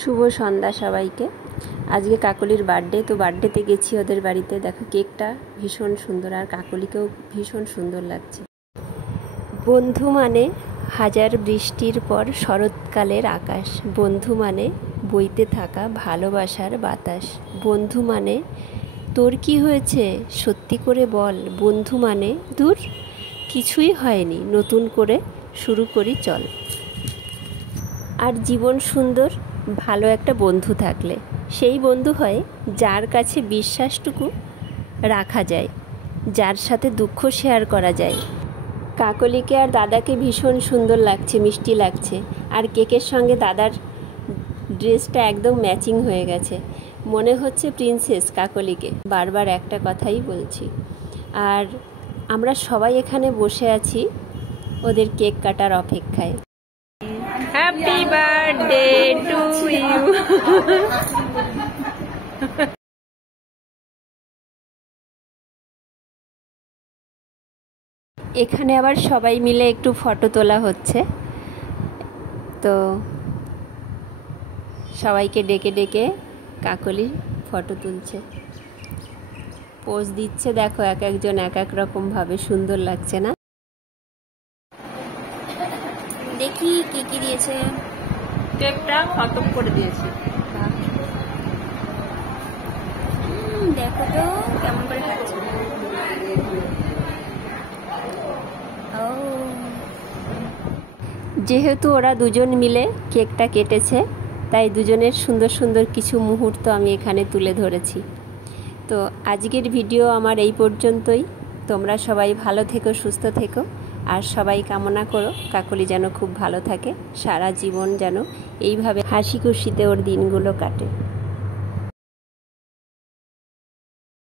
শুভ সন্ধ্যা সবাইকে। আজকে কাকলির বার্থডে, তো বার্থডেতে গেছি ওদের বাড়িতে। দেখো কেকটা ভীষণ সুন্দর আর কাকলিকেও ভীষণ সুন্দর লাগছে। বন্ধু মানে হাজার বৃষ্টির পর শরৎকালের আকাশ, বন্ধু মানে বইতে থাকা ভালোবাসার বাতাস, বন্ধু মানে তোর কি হয়েছে সত্যি করে বল, বন্ধু মানে দূর কিছুই হয়নি নতুন করে শুরু করি চল। আর জীবন সুন্দর ভালো একটা বন্ধু থাকলে, সেই বন্ধু হয় যার কাছে বিশ্বাসটুকু রাখা যায়, যার সাথে দুঃখ শেয়ার করা যায়। কাকলিকে আর দাদাকে ভীষণ সুন্দর লাগছে, মিষ্টি লাগছে। আর কেকের সঙ্গে দাদার ড্রেসটা একদম ম্যাচিং হয়ে গেছে, মনে হচ্ছে প্রিন্সেস কাকলিকে। বারবার একটা কথাই বলছি। আর আমরা সবাই এখানে বসে আছি ওদের কেক কাটার অপেক্ষায়। Happy birthday to you. এখানে আবার সবাই মিলে একটু ফটো তোলা হচ্ছে, তো সবাইকে ডেকে ডেকে কাকলি ফটো তুলছে, পোজ দিচ্ছে। দেখো এক একজন এক এক রকম ভাবে, সুন্দর লাগছে না? দেখি কি কি দিয়েছে। কেকটা খতম করে দিয়েছে। দেখো তো কেমন করে খাচ্ছে। যেহেতু ওরা দুজন মিলে কেকটা কেটেছে, তাই দুজনের সুন্দর সুন্দর কিছু মুহূর্ত আমি এখানে তুলে ধরেছি। তো আজকের ভিডিও আমার এই পর্যন্তই। তোমরা সবাই ভালো থেকো, সুস্থ থেকো, আর সবাই কামনা করো কাকলি যেন খুব ভালো থাকে, সারা জীবন যেন এইভাবে হাসি খুশিতে ওর দিনগুলো কাটে।